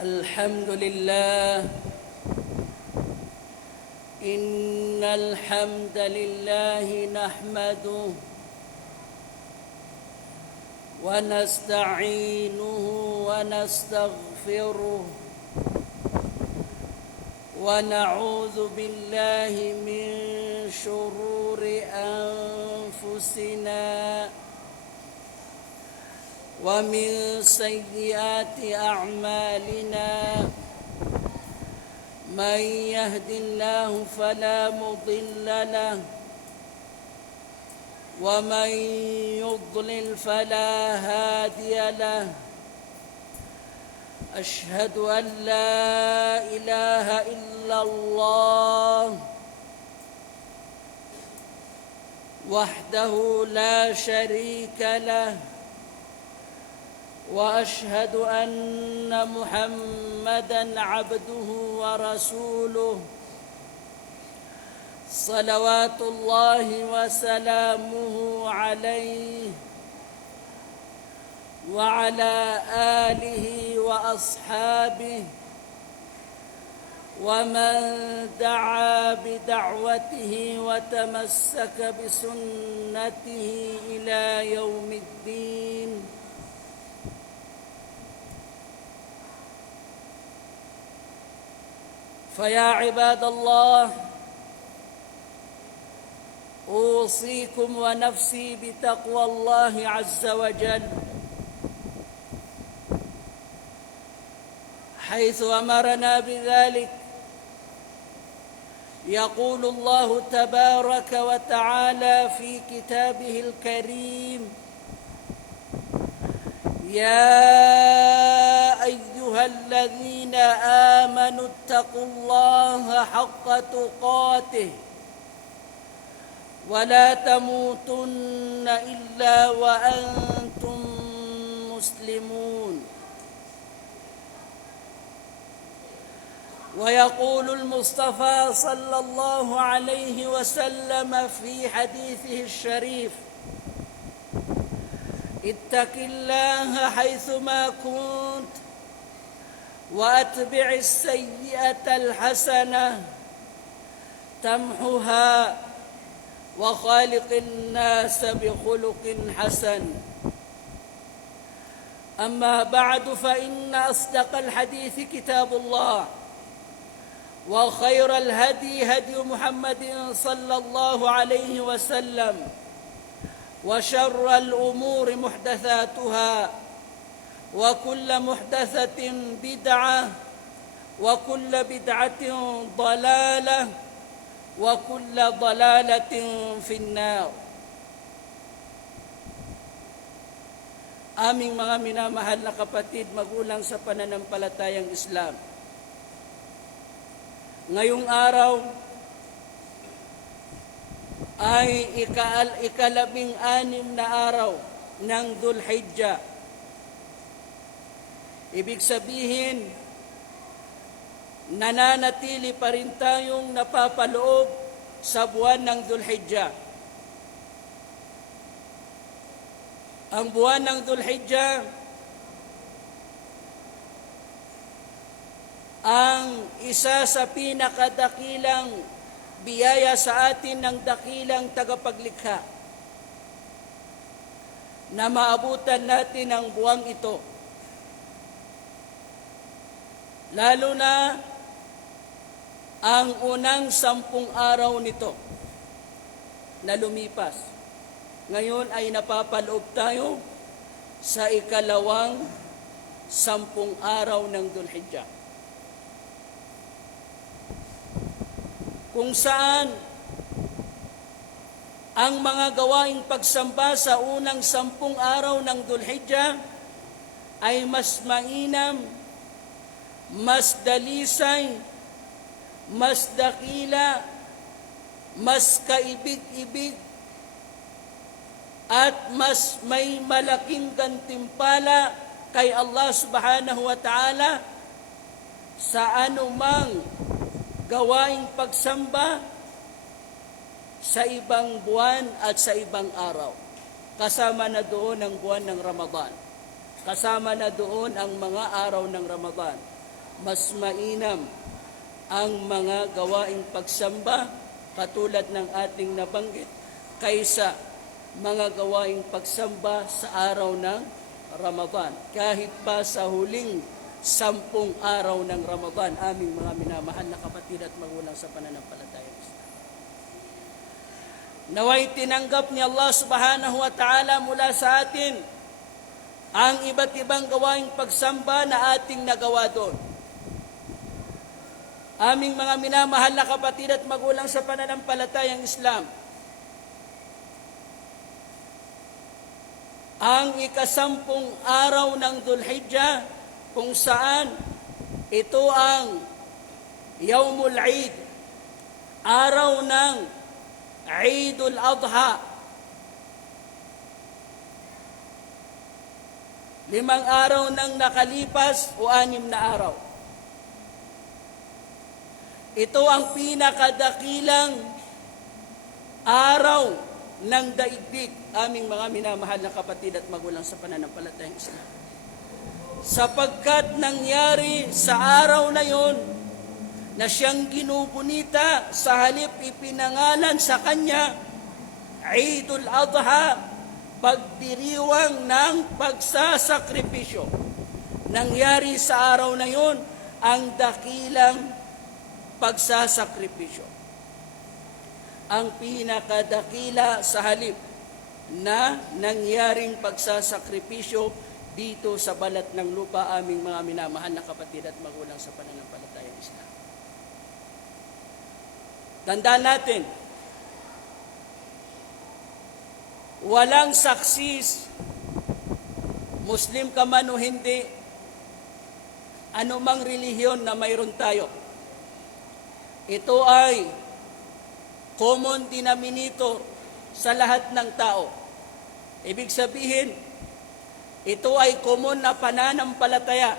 الحمد لله. إن الحمد لله نحمده ونستعينه ونستغفره ونعوذ بالله من شرور أنفسنا ومن سيئات أعمالنا. من يهد الله فلا مضل له ومن يضلل فلا هادي له. أشهد أن لا إله إلا الله وحده لا شريك له، وأشهد أن محمدًا عبده ورسوله صلوات الله وسلامه عليه وعلى آله وأصحابه ومن دعا بدعوته وتمسك بسنته إلى يوم الدين. فيا عباد الله، أوصيكم ونفسي بتقوى الله عز وجل، حيث أمرنا بذلك. يقول الله تبارك وتعالى في كتابه الكريم: يا أيها الذين آمنوا اتقوا الله حق تقاته ولا تموتن إلا وأنتم مسلمون. ويقول المصطفى صلى الله عليه وسلم في حديثه الشريف: اتق الله حيثما كنت وأتبع السيئة الحسنة تمحها وخالق الناس بخلق حسن. أما بعد، فإن أصدق الحديث كتاب الله، وخير الهدي هدي محمد صلى الله عليه وسلم، وشر الأمور محدثاتها، وكل محدثة بدعة، وكل بدعة ضلالة، وكل ضلالة في النار. Aming mga minamahal na kapatid, magulang sa pananampalatayang Islam, ngayong araw ay ikalabing-anim na araw ng Dhul-Hijjah. Ibig sabihin, nananatili pa rin tayong napapaloob sa buwan ng Dhul-Hijjah. Ang buwan ng Dhul-Hijjah ang isa sa pinakadakilang biyaya sa atin ng dakilang tagapaglikha na maabutan natin ang buwang ito. Lalo na ang unang 10 araw nito na lumipas. Ngayon ay napapaloob tayo sa ikalawang 10 araw ng Dhul-Hijjah, kung saan ang mga gawaing pagsamba sa unang 10 araw ng Dhul-Hijjah ay mas mainam, mas dalisay, mas dakila, mas kaibig-ibig, at mas may malaking gantimpala kay Allah subhanahu wa ta'ala sa anumang gawaing pagsamba sa ibang buwan at sa ibang araw. kasama na doon ang buwan ng Ramadan. Kasama na doon ang mga araw ng Ramadan. Mas mainam ang mga gawaing pagsamba katulad ng ating nabanggit kaysa mga gawaing pagsamba sa araw ng Ramadan. Kahit pa sa huling 10 araw ng Ramadan, aming mga minamahal na kapatid at magulang sa pananampalatayang Islam. Naway tinanggap ni Allah subhanahu wa ta'ala mula sa atin ang iba't ibang gawaing pagsamba na ating nagawa doon. Aming mga minamahal na kapatid at magulang sa pananampalatayang Islam, ang ika-10 araw ng Dhul-Hijjah, kung saan ito ang Yawmul Eid, araw ng Eidul Adha. 5 araw nang nakalipas o 6 na araw. Ito ang pinakadakilang araw ng daigdig, aming mga minamahal na kapatid at magulang sa pananampalatayang Islam. Sapagkat nangyari sa araw na yon na siyang ginugunita sa halip ipinangalan sa kanya Eidul Adha, pagdiriwang ng pagsasakripisyo. Nangyari sa araw na yon ang dakilang pagsasakripisyo. Ang pinakadakila sa halip na nangyaring pagsasakripisyo dito sa balat ng lupa, aming mga minamahal na kapatid at magulang sa pananampalatayang Islam. Tandaan natin, walang saksis, Muslim ka man o hindi, anumang relihiyon na mayroon tayo. Ito ay common denominator sa lahat ng tao. Ibig sabihin, ito ay common na pananampalataya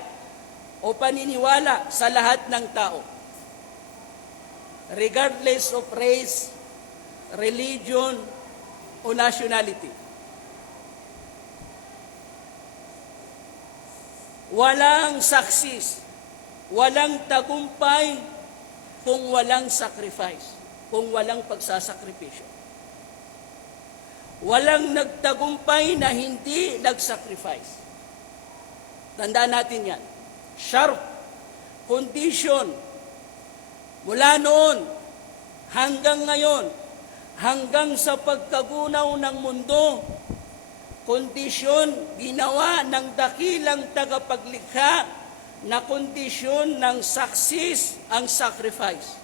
o paniniwala sa lahat ng tao. Regardless of race, religion, o nationality. Walang saksis, walang tagumpay kung walang sacrifice, kung walang pagsasakripisyo. Walang nagtagumpay na hindi nagsacrifice. Tandaan natin yan. Sharp condition mula noon hanggang ngayon, hanggang sa pagkagunaw ng mundo, kondisyon ginawa ng dakilang tagapaglikha na kondisyon ng saksis ang sacrifice.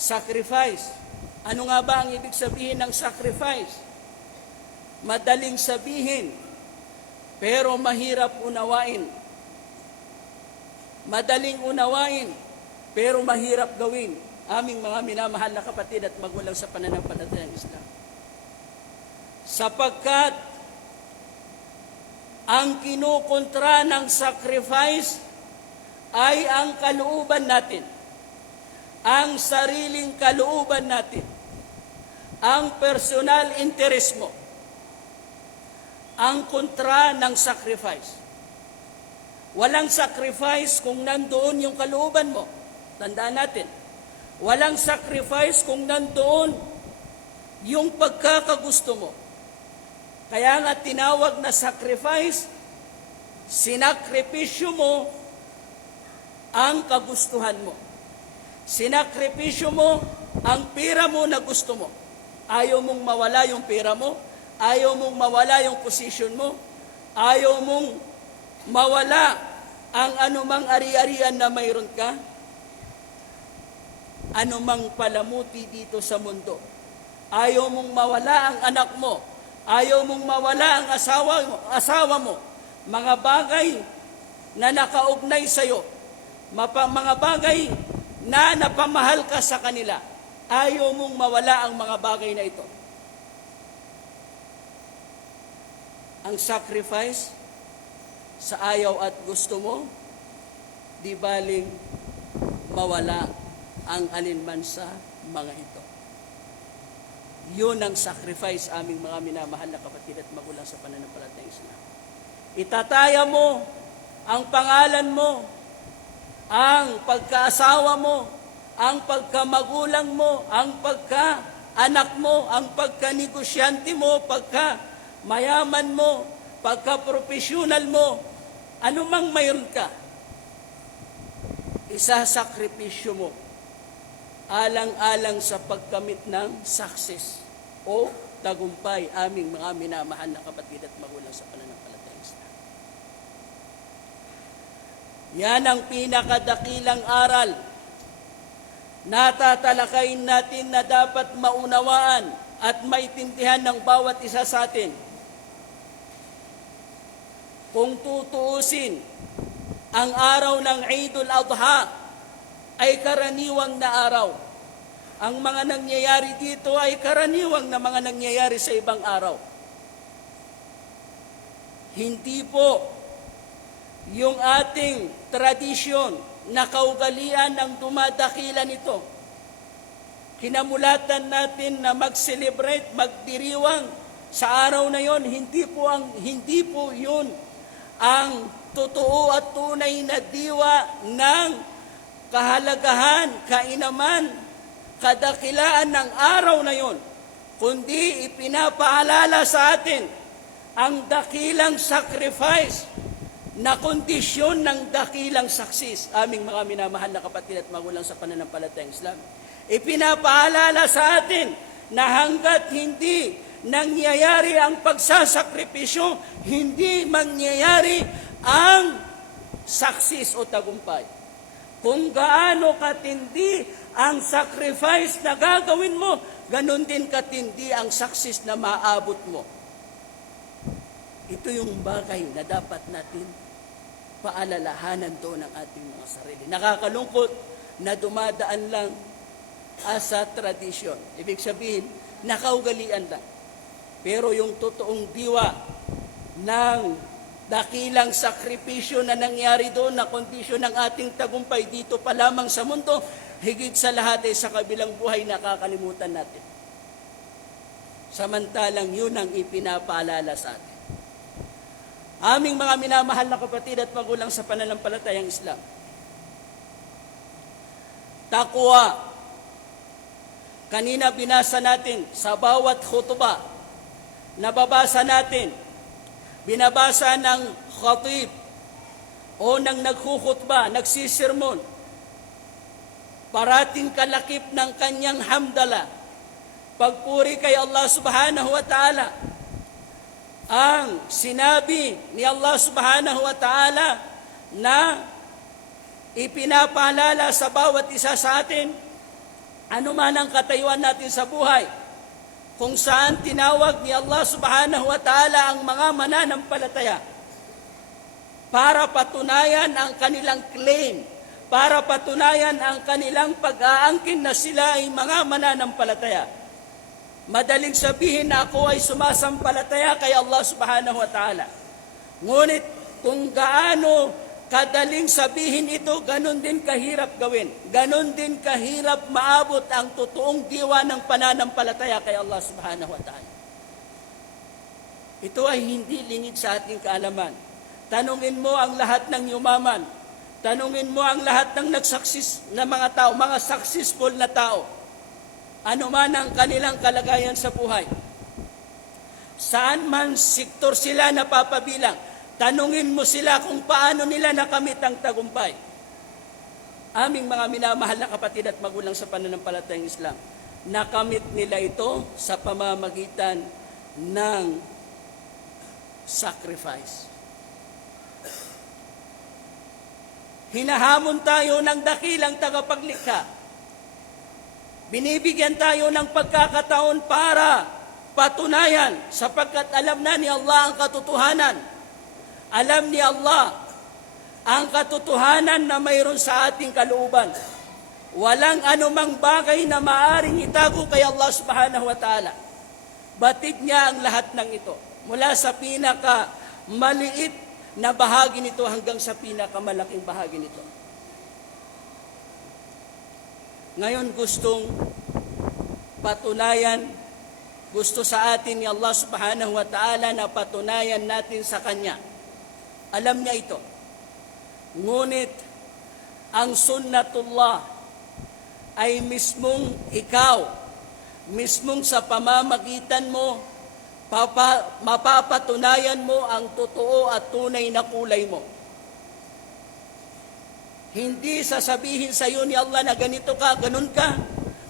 Sacrifice. Ano nga ba ang ibig sabihin ng sacrifice? Madaling sabihin, pero mahirap unawain. Madaling unawain, pero mahirap gawin. Aming mga minamahal na kapatid at magulang sa pananampalatayang Islam. Sapagkat ang kinukontra ng sacrifice ay ang kalooban natin, ang sariling kalooban natin, ang personal interest mo, ang kontra ng sacrifice. Walang sacrifice kung nandoon yung kalooban mo. Tandaan natin, walang sacrifice kung nandoon yung pagkakagusto mo. Kaya nga tinawag na sacrifice, sinakripisyo mo ang kagustuhan mo. Sinakripisyo mo ang pera mo na gusto mo. Ayaw mong mawala yung pera mo, ayaw mong mawala yung posisyon mo, ayaw mong mawala ang anumang ari-arian na mayroon ka, anumang palamuti dito sa mundo. Ayaw mong mawala ang anak mo, ayaw mong mawala ang asawa mo, mga bagay na nakaugnay sa iyo, mga bagay na napamahal ka sa kanila, ayaw mong mawala ang mga bagay na ito. Ang sacrifice sa ayaw at gusto mo, di baling mawala ang alinman sa mga ito. Yun ang sacrifice, aming mga minamahal na kapatid at magulang sa pananampalatayang Islam. Itataya mo ang pangalan mo, ang pagkaasawa mo, ang pagkamagulang mo, ang pagkaanak mo, ang pagkanegosyante mo, pagkamayaman mo, pagkaprofesyonal mo, anumang mayroon ka, isasakripisyo mo alang-alang sa pagkamit ng success o tagumpay, aming mga minamahal na kapatid at magulang sa pananampalatayang Islam. Yan ang pinakadakilang aral na tatalakayin natin na dapat maunawaan at maintindihan ng bawat isa sa atin. Kung tutuusin, ang araw ng Eidul Adha ay karaniwang na araw. Ang mga nangyayari dito ay karaniwang na mga nangyayari sa ibang araw. Hindi po yung ating tradisyon na kaugalian ang dumadakilan nito. Kinamulatan natin na mag-celebrate, magdiriwang sa araw na yon. Hindi po yun ang totoo at tunay na diwa ng kahalagahan, kainaman, kadakilaan ng araw na yon, kundi ipinapaalala sa atin ang dakilang sacrifice na kondisyon ng dakilang success, aming mga minamahal na kapatid at magulang sa pananampalatayang Islam. Ipinapaalala sa atin na hanggat hindi nangyayari ang pagsasakripisyo, hindi mangyayari ang success o tagumpay. Kung gaano katindi ang sacrifice na gagawin mo, ganun din katindi ang success na maabot mo. Ito yung bagay na dapat natin paalalahanan doon ng ating mga sarili. Nakakalungkot na dumadaan lang as a tradition. Ibig sabihin, nakaugalian lang. Pero yung totoong diwa ng dakilang sakripisyo na nangyari doon na kondisyon ng ating tagumpay dito pa lamang sa mundo, higit sa lahat ay sa kabilang buhay nakakalimutan natin. Samantalang yun ang ipinapaalala sa atin. Aming mga minamahal na kapatid at magulang sa pananampalatayang Islam, takwa, kanina binasa natin sa bawat khutbah, nababasa natin, binabasa ng khatib o ng naghukhutba, nagsisirmon, parating kalakip ng kanyang hamdala, pagpuri kay Allah subhanahu wa ta'ala. Ang sinabi ni Allah subhanahu wa ta'ala na ipinapaalala sa bawat isa sa atin, anuman ang katayuan natin sa buhay, kung saan tinawag ni Allah subhanahu wa ta'ala ang mga mananampalataya para patunayan ang kanilang claim, para patunayan ang kanilang pag-aangkin na sila ay mga mananampalataya. Madaling sabihin na ako ay sumasampalataya kay Allah subhanahu wa ta'ala. Ngunit kung gaano kadaling sabihin ito, ganun din kahirap gawin. Ganun din kahirap maabot ang totoong diwa ng pananampalataya kay Allah subhanahu wa ta'ala. Ito ay hindi lingid sa ating kaalaman. Tanungin mo ang lahat ng yumaman. Tanungin mo ang lahat ng nagsaksis na mga tao, mga successful na tao. Ano man ang kanilang kalagayan sa buhay. Saan man sektor sila napapabilang, tanungin mo sila kung paano nila nakamit ang tagumpay. Aming mga minamahal na kapatid at magulang sa pananampalatayang Islam, nakamit nila ito sa pamamagitan ng sacrifice. Hinahamon tayo ng dakilang tagapaglikha. Binibigyan tayo ng pagkakataon para patunayan sapagkat alam na ni Allah ang katotohanan. Alam ni Allah ang katotohanan na mayroon sa ating kalooban. Walang anumang bagay na maaring itago kay Allah subhanahu wa ta'ala. Batid niya ang lahat ng ito. Mula sa pinakamaliit na bahagi nito hanggang sa pinakamalaking bahagi nito. Ngayon gustong patunayan gusto sa atin ni Allah subhanahu wa ta'ala na patunayan natin sa Kanya. Alam niya ito. Ngunit, ang sunnatullah ay mismong ikaw, mismong sa pamamagitan mo, mapapatunayan mo ang totoo at tunay na kulay mo. Hindi sasabihin sa iyo ni Allah na ganito ka, ganun ka,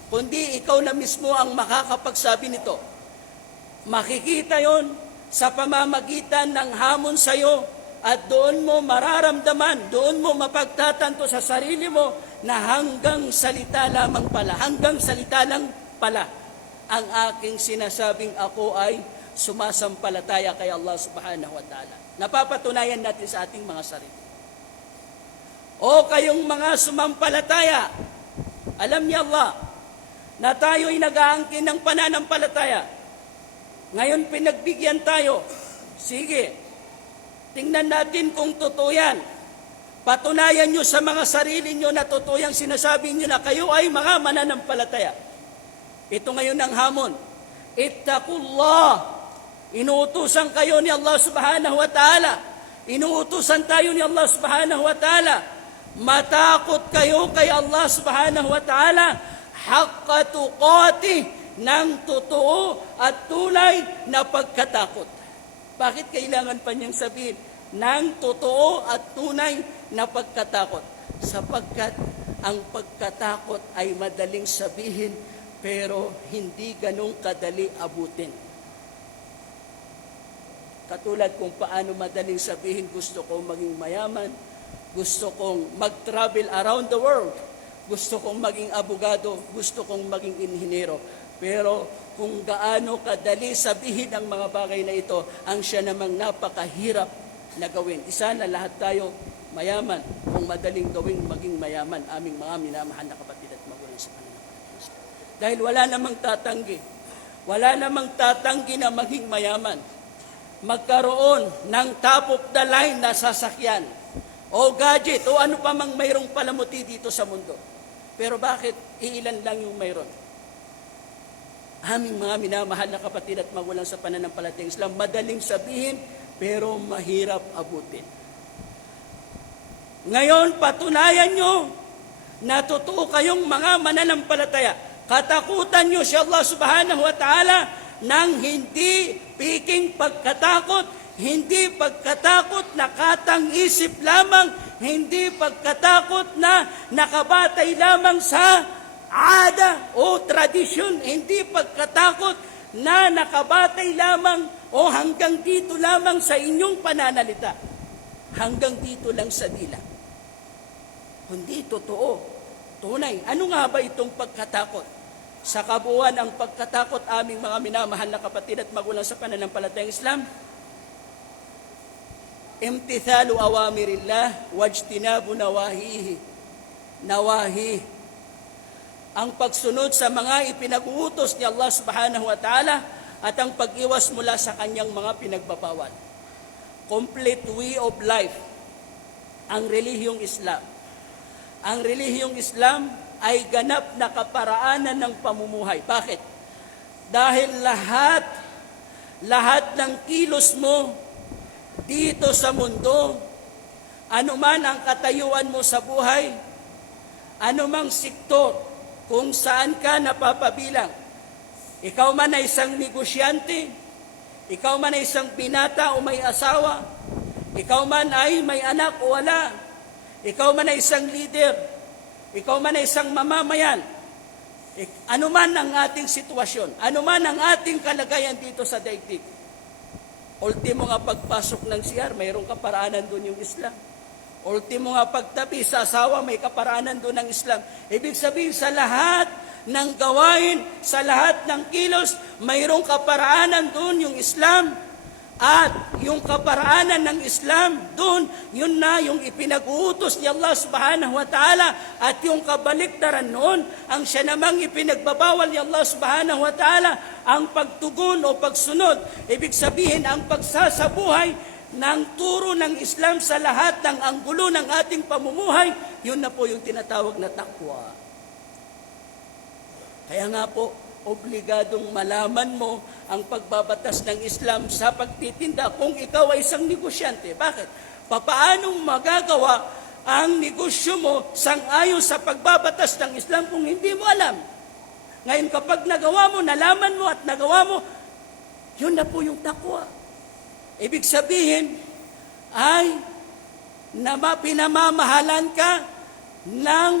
kundi ikaw na mismo ang makakapagsabi nito. Makikita yon sa pamamagitan ng hamon sa iyo at doon mo mararamdaman, doon mo mapagtatanto sa sarili mo na hanggang salita lamang pala, hanggang salita lang pala ang aking sinasabing ako ay sumasampalataya kay Allah subhanahu wa ta'ala. Napapatunayan natin sa ating mga sarili. O kayong mga sumampalataya, alam niya Allah na tayo'y nag-aangkin ng pananampalataya. Ngayon pinagbigyan tayo. Sige, tingnan natin kung totoo yan. Patunayan nyo sa mga sarili nyo na totoo yung sinasabi nyo na kayo ay mga mananampalataya. Ito ngayon ang hamon. Ittaqullah. Inuutusan kayo ni Allah subhanahu wa ta'ala. Inuutusan tayo ni Allah subhanahu wa ta'ala. Matakot kayo kay Allah subhanahu wa ta'ala. Haqqa tuqatih, ng totoo at tunay na pagkatakot. Bakit kailangan pa niyang sabihin ng totoo at tunay na pagkatakot? Sapagkat ang pagkatakot ay madaling sabihin pero hindi ganong kadali abutin. Katulad kung paano madaling sabihin gusto kong maging mayaman, gusto kong mag-travel around the world, gusto kong maging abogado, gusto kong maging inhinero. Pero kung gaano kadali sabihin ang mga bagay na ito, ang siya namang napakahirap na gawin. Isa na lahat tayo mayaman kung madaling gawin maging mayaman, aming mga minamahal na kapatid at magulang sa pananampalataya. Dahil wala namang tatanggi na maging mayaman. Magkaroon ng top of the line na sasakyan o gadget o ano pa mang mayroong palamuti dito sa mundo. Pero bakit iilan lang yung mayroon? Aming mga minamahal na kapatid at magulang sa pananampalatayang Islam, madaling sabihin, pero mahirap abutin. Ngayon, patunayan nyo na totoo kayong mga mananampalataya. Katakutan nyo si Allah subhanahu wa ta'ala ng hindi piking pagkatakot, hindi pagkatakot na katang-isip lamang, hindi pagkatakot na nakabatay lamang sa ada o tradisyon, hindi pagkatakot na nakabatay lamang o hanggang dito lamang sa inyong pananalita. Hanggang dito lang sa dila. Kundi totoo, tunay. Ano nga ba itong pagkatakot? Sa kabuuan ang pagkatakot, aming mga minamahal na kapatid at magulang sa pananampalatayang Islam, imtithalu awamirillah wajtinabu nawahihi. Nawahi. Ang pagsunod sa mga ipinag-uutos ni Allah subhanahu wa ta'ala at ang pag-iwas mula sa kanyang mga pinagbabawal. Complete way of life, ang relihiyong Islam. Ang relihiyong Islam ay ganap na kaparaanan ng pamumuhay. Bakit? Dahil lahat ng kilos mo dito sa mundo, anuman ang katayuan mo sa buhay, anumang sektor, kung saan ka napapabilang. Ikaw man ay isang negosyante, ikaw man ay isang binata o may asawa, ikaw man ay may anak o wala, ikaw man ay isang leader, ikaw man ay isang mamamayan, ano man ang ating sitwasyon, ano man ang ating kalagayan dito sa daigdig. Ultimo nga pagpasok ng CR, mayroong kaparaanan doon yung Islam. Ultimo nga pagtabi sa asawa, may kaparaanan doon ng Islam. Ibig sabihin sa lahat ng gawain, sa lahat ng kilos, mayroong kaparaanan doon yung Islam. At yung kaparaanan ng Islam doon, yun na yung ipinag-uutos ni Allah subhanahu wa ta'ala. At yung kabaliktaran noon, ang siya namang ipinagbabawal ni Allah subhanahu wa ta'ala, ang pagtugon o pagsunod. Ibig sabihin, ang pagsasabuhay ng turo ng Islam sa lahat ng anggulo ng ating pamumuhay, yun na po yung tinatawag na takwa. Kaya nga po, obligadong malaman mo ang pagbabatas ng Islam sa pagtitinda kung ikaw ay isang negosyante. Bakit? Papaanong magagawa ang negosyo mo sang-ayon sa pagbabatas ng Islam kung hindi mo alam? Ngayon, kapag nagawa mo, nalaman mo at nagawa mo, yun na po yung takwa. Ibig sabihin ay pinamamahalan ka ng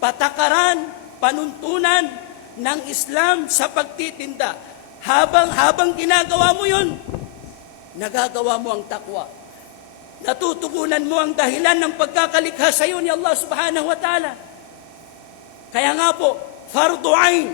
patakaran, panuntunan ng Islam sa pagtitinda. Habang ginagawa mo yun, nagagawa mo ang takwa. Natutugunan mo ang dahilan ng pagkakalikha sa iyo ni Allah subhanahu wa ta'ala. Kaya nga po, fardu ain.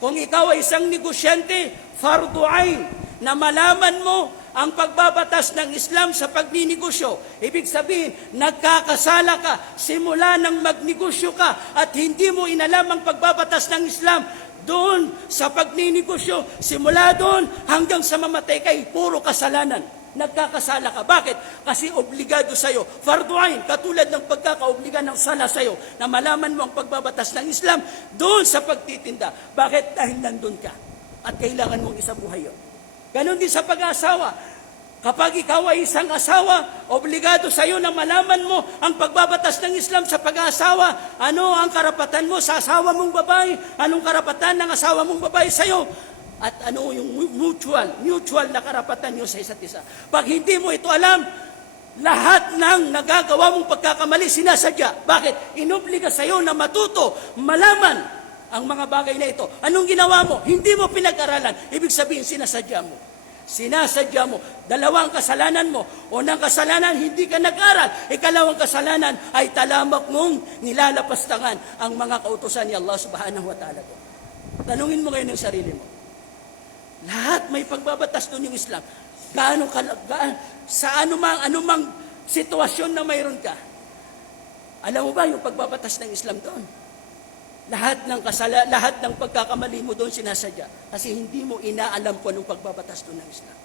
Kung ikaw ay isang negosyante, fardu ain, na malaman mo ang pagbabatas ng Islam sa pagninegosyo. Ibig sabihin, nagkakasala ka simula nang magnegosyo ka at hindi mo inalam ang pagbabatas ng Islam. Doon sa pagninegosyo, simula doon hanggang sa mamatay kay puro kasalanan. Nagkakasala ka. Bakit? Kasi obligado sa'yo. Fardu ain, katulad ng pagkakaobliga ng sala sa'yo na malaman mo ang pagbabatas ng Islam doon sa pagtitinda. Bakit? Dahil nandun ka at kailangan mong isabuhay yun. Ganon din sa pag-aasawa. Kapag ikaw ay isang asawa, obligado sa iyo na malaman mo ang pagbabatas ng Islam sa pag-aasawa. Ano ang karapatan mo sa asawa mong babae? Anong karapatan ng asawa mong babae sa iyo? At ano yung mutual na karapatan niyo sa isa't isa. Pag hindi mo ito alam, lahat ng nagagawa mong pagkakamali sinasadya. Bakit? Inobliga sa iyo na matuto, malaman ang mga bagay na ito. Anong ginawa mo? Hindi mo pinag-aralan. Ibig sabihin, sinasadya mo. Sinasadya mo. Dalawang kasalanan mo. Unang kasalanan, hindi ka nag-aral. Ikalawang kasalanan ay talamak mong nilalapastangan ang mga kautusan ni Allah subhanahu wa ta'ala. Tanungin mo ngayon yung sarili mo. Lahat may pagbabatas doon yung Islam. Sa anumang sitwasyon na mayroon ka. Alam mo ba yung pagbabatas ng Islam doon? Lahat ng pagkakamali mo doon sinasadya. Kasi hindi mo inaalam kung anong pagbabatas doon ng Islam.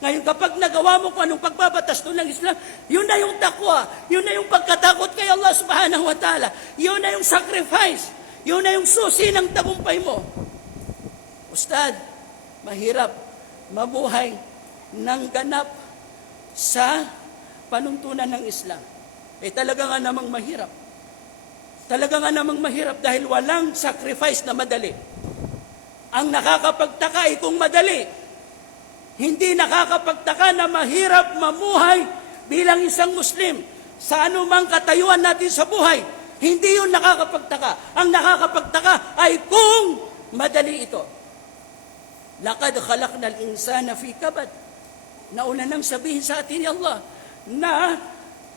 Ngayon, kapag nagawa mo kung anong pagbabatas doon ng Islam, yun na yung takwa, yun na yung pagkatakot kay Allah subhanahu wa ta'ala, yun na yung sacrifice, yun na yung susi ng tagumpay mo. Ustad, mahirap mabuhay ng ganap sa panuntunan ng Islam. Talaga nga namang mahirap. Talaga nga namang mahirap dahil walang sacrifice na madali. Ang nakakapagtaka ay kung madali. Hindi nakakapagtaka na mahirap mamuhay bilang isang Muslim sa anumang katayuan natin sa buhay. Hindi yun nakakapagtaka. Ang nakakapagtaka ay kung madali ito. Laqad khalaqnal insana fi kabad. Nauna nang sabihin sa atin ni Allah na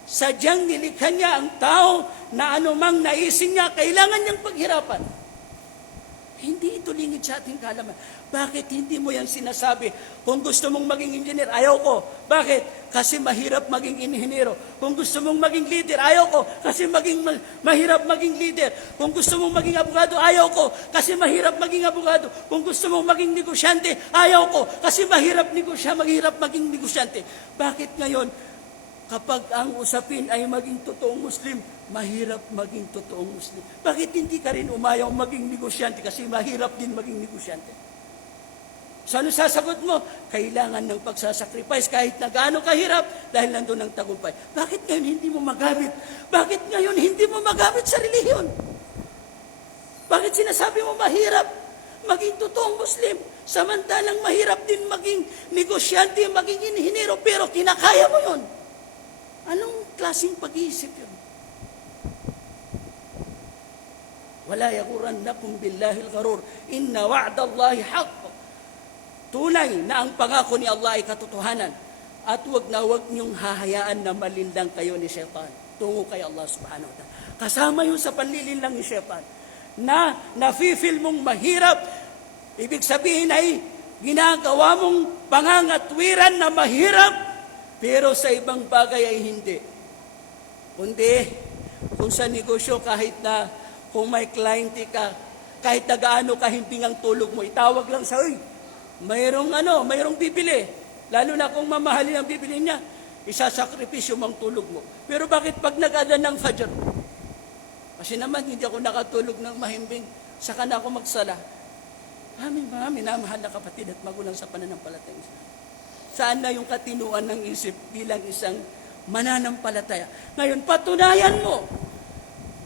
sadyang nilikha niya ang tao na anumang naisin niya, kailangan niyang paghirapan. Hindi ito lingid sa ating kaalaman. Bakit hindi mo yan sinasabi? Kung gusto mong maging engineer, ayaw ko. Bakit? Kasi mahirap maging inhinyero. Kung gusto mong maging leader, ayaw ko. Kasi mahirap maging leader. Kung gusto mong maging abogado, ayaw ko. Kasi mahirap maging abogado. Kung gusto mong maging negosyante, ayaw ko. Kasi mahirap maging negosyante. Bakit ngayon? Kapag ang usapin ay maging totoong Muslim, mahirap maging totoong Muslim. Bakit hindi ka rin umayaw maging negosyante? Kasi mahirap din maging negosyante. So ano sasagot mo? Kailangan ng pagsasakrifice kahit na gaano kahirap dahil nandun ang tagumpay. Bakit ngayon hindi mo magamit? Bakit ngayon hindi mo magamit sa relihiyon? Bakit sinasabi mo mahirap maging totoong Muslim? Samantalang mahirap din maging negosyante, maging inhinero, pero kinakaya mo yun. Anong klaseng pag-iisip yun? Wala yagurannakum billahil gharur. Inna wa'dallahi haqq. Tunay na ang pangako ni Allah ay katotohanan. At huwag niyong hahayaan na malindang kayo ni Shaitan. Tungo kay Allah subhanahu wa ta'ala. Kasama yun sa panlilinlang ni Shaitan. Na nafe-feel mong mahirap. Ibig sabihin ay ginagawa mong pangangatwiran na mahirap. Pero sa ibang bagay ay hindi. Kundi, kung sa negosyo kahit na kung may client ka, kahit na gaano kahimping ang tulog mo, itawag lang sa, mayroong bibili. Lalo na kung mamahalin ang bibili niya, isasakripisyo mang tulog mo. Pero bakit pag nag-adhan ng Fajr? Kasi naman, hindi ako nakatulog ng mahimbing, saka na ako magsala. Aming mga minamahal na kapatid at magulang sa pananampalatayang Islam. Saan na yung katinuan ng isip bilang isang mananampalataya? Ngayon, patunayan mo.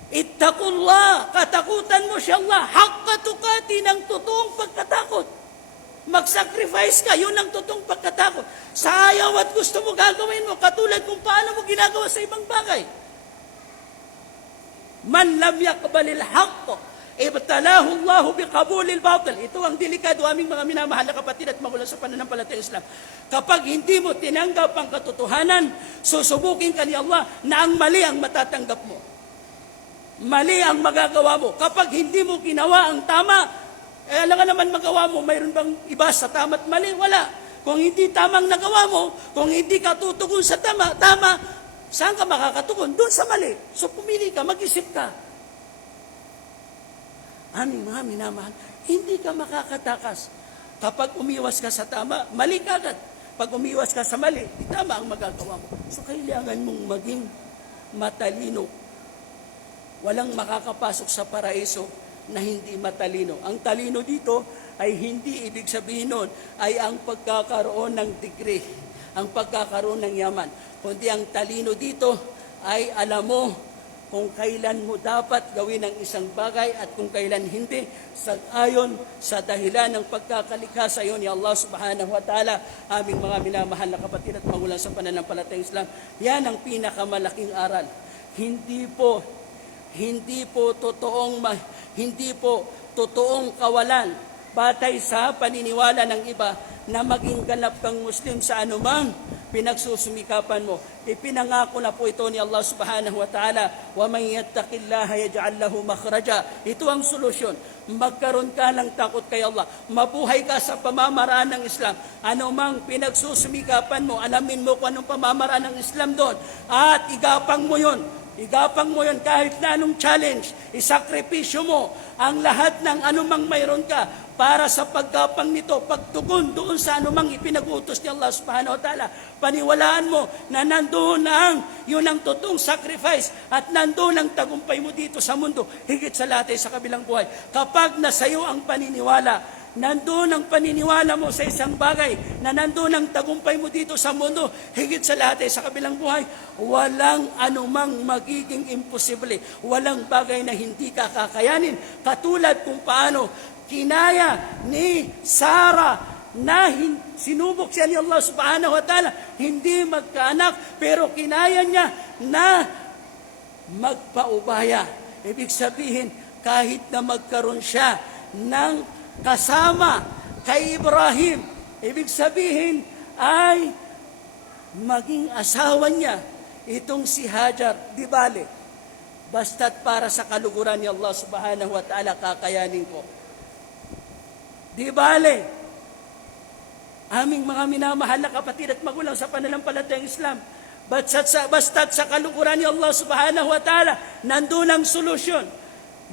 Ittaqullah, katakutan mo siya Allah, haqqa tuqati, ng totoong pagkatakot. Mag-sacrifice ka, yun ang totoong pagkatakot. Sa ayaw at gusto mo gagawin mo, katulad kung paano mo ginagawa sa ibang bagay. Man lam yaqbalil haqq, ibtalahu Allahu biqabulil batil. Ito ang delikado, aming mga minamahal na kapatid at magulang sa pananampalatayang Islam. Kapag hindi mo tinanggap ang katotohanan, susubukin ka ni Allah na ang mali ang matatanggap mo. Mali ang magagawa mo. Kapag hindi mo ginawa ang tama, alam nga naman magawa mo, mayroon bang iba sa tama at mali? Wala. Kung hindi tamang nagawa mo, kung hindi ka tutugon sa tama, saan ka makakatugon? Doon sa mali. So pumili ka, mag-isip ka. Aming mga minamahal, hindi ka makakatakas. Kapag umiwas ka sa tama, mali ka agad. Pag umiwas ka sa mali, tama ang magagawa mo. So kailangan mong maging matalino. Walang makakapasok sa paraiso na hindi matalino. Ang talino dito ay hindi ibig sabihin nun ay ang pagkakaroon ng degree, ang pagkakaroon ng yaman. Kundi ang talino dito ay alam mo kung kailan mo dapat gawin ang isang bagay at kung kailan hindi, ayon sa dahilan ng pagkakalikha sa iyo ni Allah subhanahu wa ta'ala. Aming mga minamahal na kapatid at magulang sa pananampalatayang Islam, yan ang pinakamalaking aral. Hindi po totoong kawalan batay sa paniniwala ng iba na maging ganap kang Muslim sa anumang pinagsusumikapan mo. Ipinangako na po ito ni Allah subhanahu wa ta'ala, wa man yattaqillaha yaj'al lahu makhraja. Ito ang solusyon. Magkaroon ka ng takot kay Allah. Mabuhay ka sa pamamaraan ng Islam. Anumang pinagsusumikapan mo, alamin mo kung anong pamamaraan ng Islam doon at igapang mo yun. Igapang mo yun kahit na anong challenge. Isakripisyo mo ang lahat ng anumang mayroon ka para sa pagkapang nito, pagtugon doon sa anumang ipinag-utos ni Allah subhanahu wa ta'ala. Paniwalaan mo na nandoon yun ang totoong sacrifice at nandoon ang tagumpay mo dito sa mundo, higit sa lahat ay sa kabilang buhay. Kapag nasa iyo ang paniniwala, nandoon ang paniniwala mo sa isang bagay na nandoon ang tagumpay mo dito sa mundo, higit sa lahat ay sa kabilang buhay, walang anumang magiging imposible. Walang bagay na hindi ka kakayanin. Katulad kung paano kinaya ni Sarah na sinubok siya ni Allah subhanahu wa ta'ala, hindi magkaanak, pero kinaya niya na magpaubaya. Ibig sabihin, kahit na magkaroon siya ng kasama kay Ibrahim, ibig sabihin ay maging asawa niya itong si Hajar, di bale, basta't para sa kaluguran ni Allah subhanahu wa ta'ala kakayanin ko. Di bale, aming mga minamahal na kapatid at magulang sa pananampalatayang Islam, basta't sa kaluguran ni Allah subhanahu wa ta'ala, nandun ang solusyon.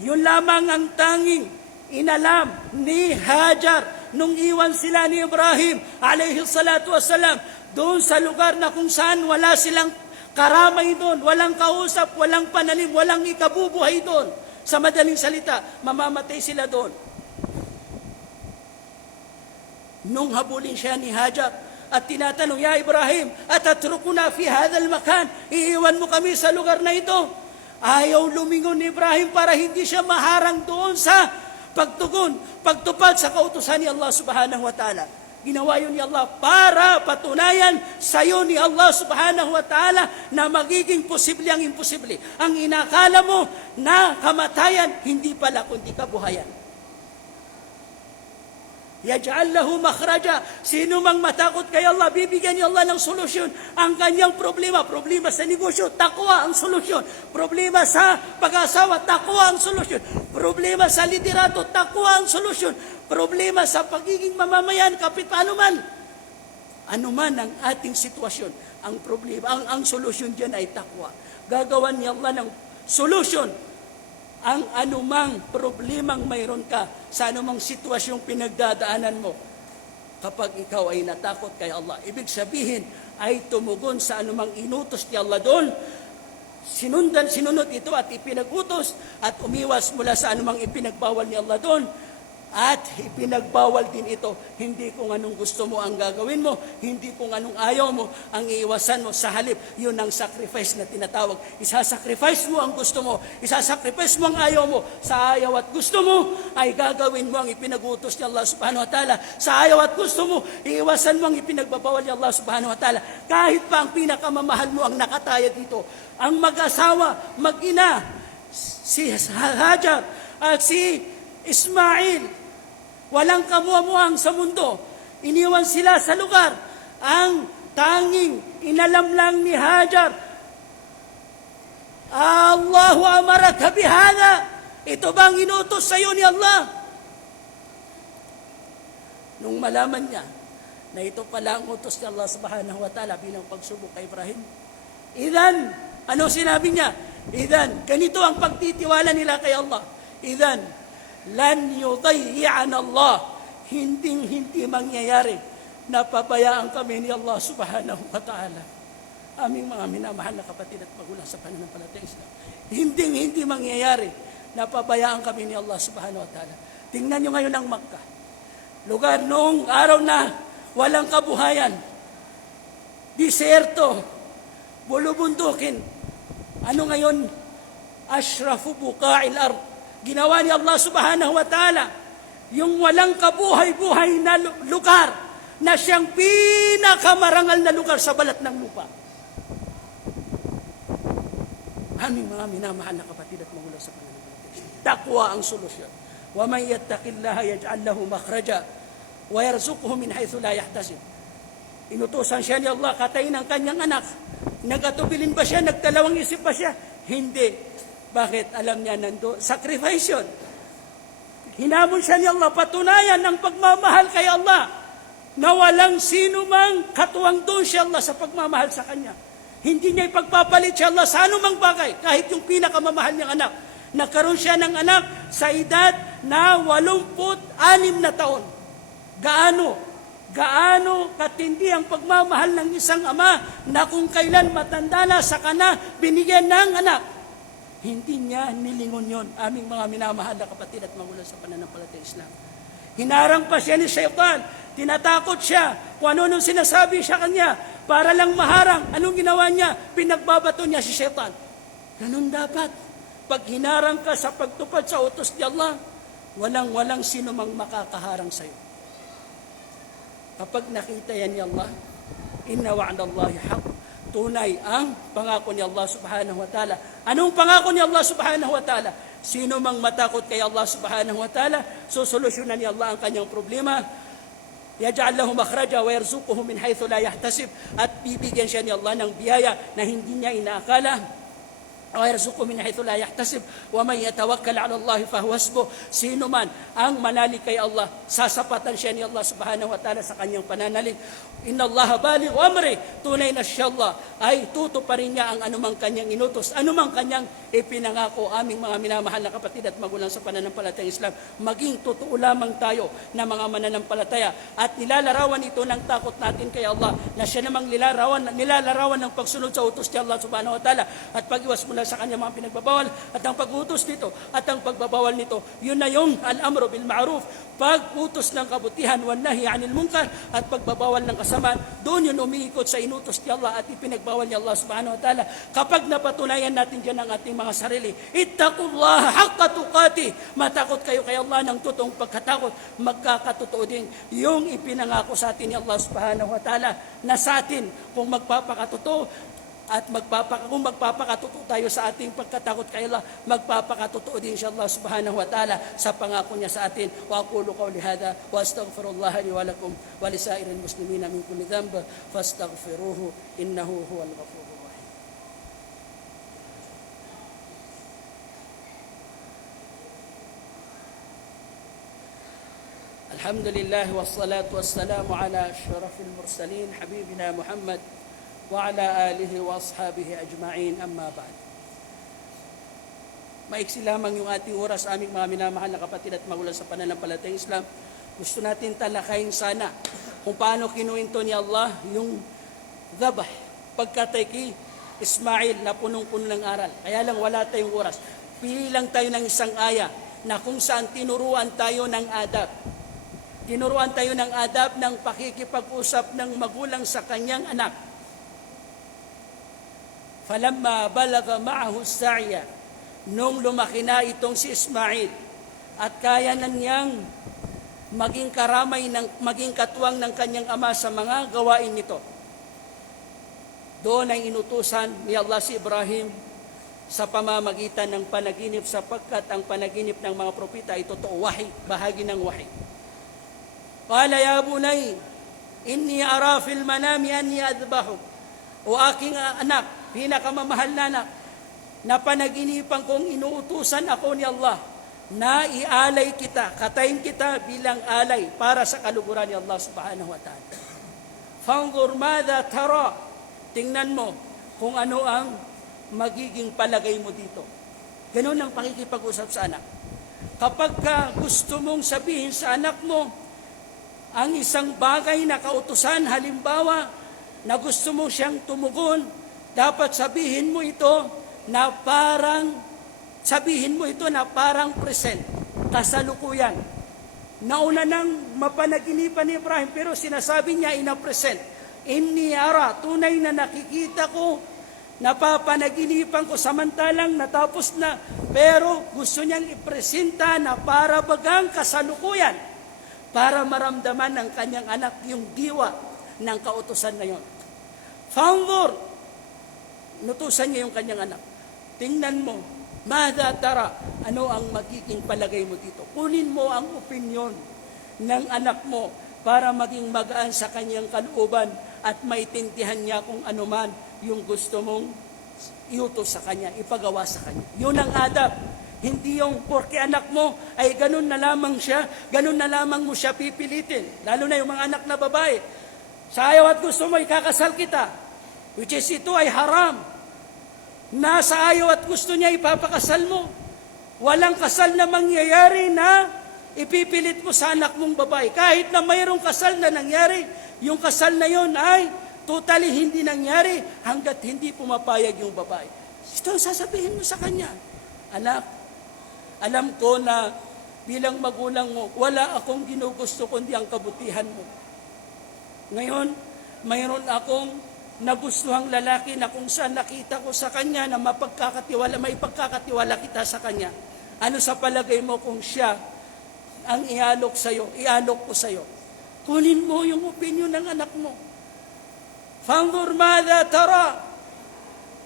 Yun lamang ang tanging inalam ni Hajar nung iwan sila ni Ibrahim alayhi salatu wassalam doon sa lugar na kung saan wala silang karamay doon, walang kausap, walang pananim, walang ikabubuhay doon. Sa madaling salita, mamamatay sila doon. Nung habulin siya ni Hajar at tinatanong, Ya Ibrahim, atatrukuna fi hadal makan, iiwan mo kami sa lugar na ito. Ayaw lumingon ni Ibrahim para hindi siya maharang doon sa pagtupad sa kautusan ni Allah subhanahu wa ta'ala. Ginawa yun ni Allah para patunayan sa iyo ni Allah subhanahu wa ta'ala na magiging posible ang imposible. Ang inakala mo na kamatayan, hindi pala kundi kabuhayan. Yaj'al lahu makhraja. Sino mang matakot kay Allah, bibigyan ni Allah ng solusyon. Ang kanyang problema sa negosyo, takwa ang solusyon. Problema sa pag-asawa, takwa ang solusyon. Problema sa liderato, takwa ang solusyon. Problema sa pagiging mamamayan, kapit paano man. Ano man ang ating sitwasyon, ang problema, ang solusyon diyan ay takwa. Gagawan ni Allah ng solusyon ang anumang problemang mayroon ka, sa anumang sitwasyong pinagdadaanan mo, kapag ikaw ay natakot kay Allah. Ibig sabihin ay tumugon sa anumang inutos ni Allah doon, sinunod ito at ipinag-utos at umiwas mula sa anumang ipinagbawal ni Allah doon, At ipinagbawal din ito. Hindi kung anong gusto mo ang gagawin mo, hindi kung anong ayaw mo ang iiwasan mo. Sa halip, yun ang sacrifice na tinatawag. Isasacrifice mo ang gusto mo, isasacrifice mo ang ayaw mo. Sa ayaw at gusto mo, ay gagawin mo ang ipinagutos ni Allah subhanahu wa ta'ala. Sa ayaw at gusto mo, iiwasan mo ang ipinagbabawal ni Allah subhanahu wa ta'ala. Kahit pa ang pinakamamahal mo ang nakataya dito. Ang mag-asawa, mag-ina, si Hajar at si Ismail, walang kamuamuang sa mundo. Iniwan sila sa lugar. Ang tanging inalam lang ni Hajar, Allahu amaraka bihada. Ito bang inutos sa iyo ni Allah? Nung malaman niya na ito pala ang utos ni Allah subhanahu wa ta'ala bilang pagsubok kay Ibrahim, idan, ano sinabi niya? Idan, ganito ang pagtitiwala nila kay Allah. Idan, lan yudayyi'an Allah. Hinding-hindi mangyayari na pabayaan kami ni Allah subhanahu wa ta'ala. Aming mga minamahal na kapatid at magulang sa pananampalatayang Islam. Hinding-hindi mangyayari na pabayaan kami ni Allah subhanahu wa ta'ala. Tingnan nyo ngayon ang Makkah. Lugar noong araw na walang kabuhayan. Diserto. Bulubundukin. Ano ngayon? Ashrafu buqa'il ard. Ginawa ni Allah subhanahu wa ta'ala yung walang kabuhay-buhay na lugar na siyang pinakamarangal na lugar sa balat ng lupa. Aming mga minamahal na kapatid at magulang sa pananampalataya. Takwa ang solusyon. Wa man yattaqillaha yaj'al lahu makhraja wa yarzuqhu min haythu la yahtasib. Inutusan siya ni Allah, katayin ang kanyang anak. Nagatubilin ba siya? Nagdalawang isip ba siya? Hindi. Bakit? Alam niya nando, sacrifice yun. Hinamon siya ni Allah, patunayan ng pagmamahal kay Allah na walang sino mang katuwang doon siya Allah sa pagmamahal sa kanya. Hindi niya ipagpapalit siya Allah sa anumang bagay, kahit yung pinakamamahal niyang anak. Nagkaroon siya ng anak sa edad na 86 na taon. Gaano katindi ang pagmamahal ng isang ama na kung kailan matanda na sa kana, binigyan ng anak. Hindi niya nilingon yon, aming mga minamahal na kapatid at magulang sa pananampalatayang Islam. Hinarang pa siya ni Shaytan, tinatakot siya kung ano nung sinasabi siya kanya para lang maharang. Anong ginawa niya? Pinagbabato niya si Shaytan. Ganun dapat. Pag hinarang ka sa pagtupad sa utos ni Allah, walang sino mang makakaharang sa iyo. Kapag nakita yan ni Allah, inna wa'dallahi haqq. Tunay ang pangako ni Allah subhanahu wa ta'ala. Anong pangako ni Allah subhanahu wa ta'ala? Sino mang matakot kay Allah subhanahu wa ta'ala, sosolusyonan ni Allah ang kanyang problema. Yaj'al lahu makhraja wa yarzuquhu min haythu la yahtasib. At bibigyan siya ni Allah ng biyaya na hindi niya inaakala. وَيَرْزُقُ مِنْ حَيْثُ لَا يَحْتَسِبُ وَمَنْ يَتَوَكَّلْ عَلَى اللَّهِ فَهُوَ حَسْبُهُ. Sino man ang manalig kay Allah, sasapatan siya ni Allah subhanahu wa ta'ala sa kanyang pananalig. Inna Allah baligh amri. Tunay na siya Allah ay tutuparin niya ang anumang kanyang inutos, anumang kanyang ipinangako. Aming mga minamahal na kapatid at magulang sa pananampalatayang Islam, maging totoo lamang tayo na mga mananampalataya at nilalarawan ito ng takot natin kay Allah na siya namang nilalarawan ng pagsunod sa utos ni Allah subhanahu wa ta'ala at pag-iwas mula sa kanya mga pinagbabawal. At ang pag-utos nito at ang pagbabawal nito, yun na yung al-amru bil ma'ruf, pag-utos ng kabutihan, wan nahi 'anil munkar, at pagbabawal ng kasamaan. Doon yun umiikot sa inutos ni Allah at ipinagbawal ni Allah subhanahu wa ta'ala. Kapag napatunayan natin diyan ang ating mga sarili, ittaqullaha haqqa tuqatih, matakot kayo kay Allah ng totoong pagkatakot, magkakatotoo din yung ipinangako sa atin ni Allah subhanahu wa ta'ala na sa atin kung magpapakatotoo at kung magpapakatotoo tayo sa ating pagkatakot kay Allah, magpapakatotoo din siya Allah subhanahu wa ta'ala sa pangako niya sa atin. Wa aqulu qawli hadha wa astaghfirullah li wa lakum wa li sa'iril muslimina min kulli dhanb fastaghfiruhu innahu huwal ghafurur rahim. Alhamdulillah wassalatu wassalamu ala asyrafil mursalin habibina Muhammad wa ala alihi wa ashabihi ajma'in, amma ba'd. Maiksi lamang yung ating oras, aming mga minamahal na kapatid at magulang sa pananampalatayang Islam. Gusto natin talakayin sana kung paano kinuwento ni Allah yung dhabh, pagkatay kay Ismail na punong-puno ng aral. Kaya lang wala tayong oras. Pili lang tayo ng isang aya na kung saan tinuruan tayo ng adab. Tinuruan tayo ng adab ng pakikipag-usap ng magulang sa kanyang anak. Falamma balaga ma'ahu as-sa'ya, nung lumaki na itong si Ismail at kaya na niyang maging karamay, maging katuwang ng kanyang ama sa mga gawain nito, doon ay inutusan ni Allah si Ibrahim sa pamamagitan ng panaginip, sapagkat ang panaginip ng mga propeta ay totoo, wahi, bahagi ng wahi. Qala ya bunay, inni ara fil manami anni adbahuk. O aking anak, pinakamamahal na anak, na panaginipan kong inuutusan ako ni Allah na ialay kita, katayin kita bilang alay para sa kaluguran ni Allah subhanahu wa ta'ala. Fanzur madha tara, tingnan mo kung ano ang magiging palagay mo dito. Ganun ang pakikipag-usap sa anak. Kapag gusto mong sabihin sa anak mo ang isang bagay na kautusan, halimbawa na gusto mo siyang tumugon, dapat sabihin mo ito na parang present, kasalukuyan. Nauna nang mapanaginipan ni Ibrahim, pero sinasabi niya in a present. Inni ara, tunay na nakikita ko, napapanaginipan ko samantalang natapos na, pero gusto niyang ipresenta na para bagang kasalukuyan, para maramdaman ng kanyang anak yung diwa ng kautusan na yon. Fanzur, nutusan niya yung kanyang anak. Tingnan mo, madha tara, ano ang magiging palagay mo dito? Kunin mo ang opinyon ng anak mo para maging magaan sa kanyang kalooban at maintindihan niya kung ano man yung gusto mong iutos sa kanya, ipagawa sa kanya. Yun ang adab. Hindi yung porke anak mo ay ganun na lamang siya, ganun na lamang mo siya pipilitin. Lalo na yung mga anak na babae. Sa ayaw at gusto mo, ikakasal kita. Which is ito ay haram. Nasa ayaw at gusto niya, ipapakasal mo. Walang kasal na mangyayari na ipipilit mo sa anak mong babae. Kahit na mayroong kasal na nangyari, yung kasal na yon ay totally hindi nangyari hanggat hindi pumapayag yung babae. Ito ang sasabihin mo sa kanya. Anak, alam ko na bilang magulang mo, wala akong ginugusto kundi ang kabutihan mo. Ngayon, mayroon akong nagustuhang lalaki na kung saan nakita ko sa kanya na may pagkakatiwala kita sa kanya. Ano sa palagay mo kung siya ang ialok ko sa'yo? Kunin mo yung opinion ng anak mo. Fanzur madha tara.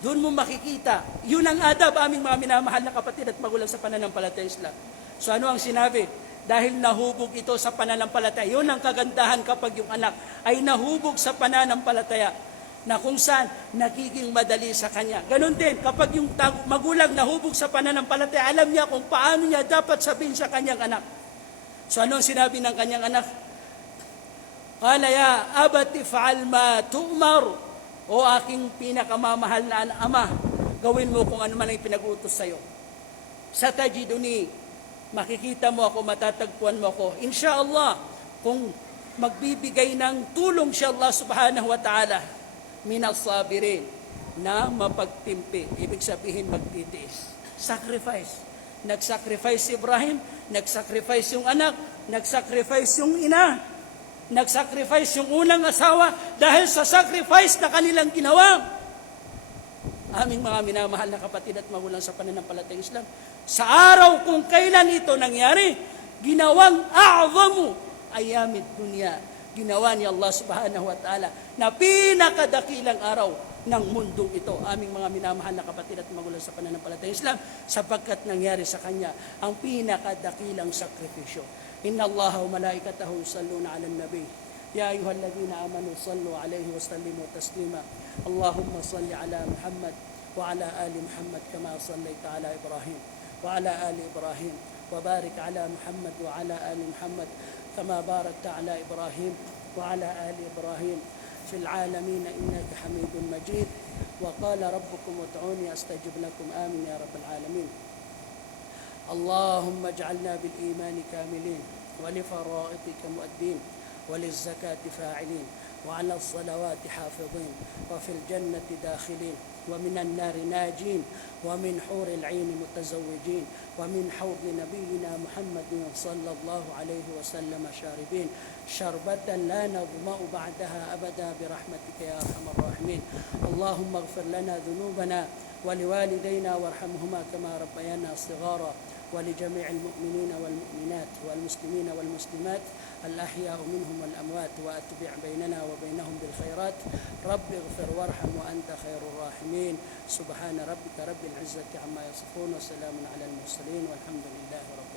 Doon mo makikita. Yun ang adab, aming mga minamahal na kapatid at magulang sa pananampalataya Islam. So ano ang sinabi? Dahil nahubog ito sa pananampalataya. Yun ang kagandahan kapag yung anak ay nahubog sa pananampalataya, na kung saan nagiging madali sa kanya. Ganon din, kapag yung magulang nahubog sa pananampalataya, alam niya kung paano niya dapat sabihin sa kanyang anak. So ano ang sinabi ng kanyang anak? Qala ya abati fa'al ma tu'mar. O aking pinakamamahal na ama, gawin mo kung ano man ang pinag-utos sa'yo. Satajiduni, makikita mo ako, matatagpuan mo ako. Insyaallah, kung magbibigay ng tulong siya Allah subhanahu wa ta'ala, minas sabirin, na mapagtimpi. Ibig sabihin magtitiis. Sacrifice. Nag-sacrifice si Ibrahim, nag-sacrifice yung anak, nag-sacrifice yung ina, nag-sacrifice yung unang asawa dahil sa sacrifice na kanilang ginawa. Aming mga minamahal na kapatid at magulang sa pananampalatayang Islam, sa araw kung kailan ito nangyari, ginawang a'zamu ayamid dunya. Ginawa ni Allah subhanahu wa ta'ala na pinakadakilang araw ng mundong ito. Aming mga minamahal na kapatid at magulang sa pananampalatayang Islam, sapagkat nangyari sa kanya ang pinakadakilang sakripisyo. Inna Allah wa malaikatahu yusalluna 'alan nabi. Ya ayyuhalladhina amanu sallu 'alaihi wa sallimu taslima. Allahumma salli 'ala Muhammad wa 'ala ali Muhammad kama sallaita 'ala Ibrahim wa 'ala ali Ibrahim wa barik 'ala Muhammad wa 'ala ali Muhammad kama barakta 'ala Ibrahim wa 'ala ali Ibrahim fil 'alamin innaka Hamidum Majid. Wa qala rabbukum ud'uni astajib lakum. Amin ya rabbal alamin. اللهم اجعلنا بالإيمان كاملين ولفرائضك مؤدين وللزكاة فاعلين وعلى الصلوات حافظين وفي الجنة داخلين ومن النار ناجين ومن حور العين متزوجين ومن حوض نبينا محمد صلى الله عليه وسلم شاربين شربة لا نظمأ بعدها أبدا برحمتك يا أرحم الراحمين. اللهم اغفر لنا ذنوبنا ولوالدينا وارحمهما كما ربيانا صغارا، ولجميع المؤمنين والمؤمنات والمسلمين والمسلمات الأحياء منهم والأموات، وأتبع بيننا وبينهم بالخيرات. رب اغفر وارحم وأنت خير الراحمين. سبحان ربك رب العزة عما يصفون وسلام على المرسلين والحمد لله رب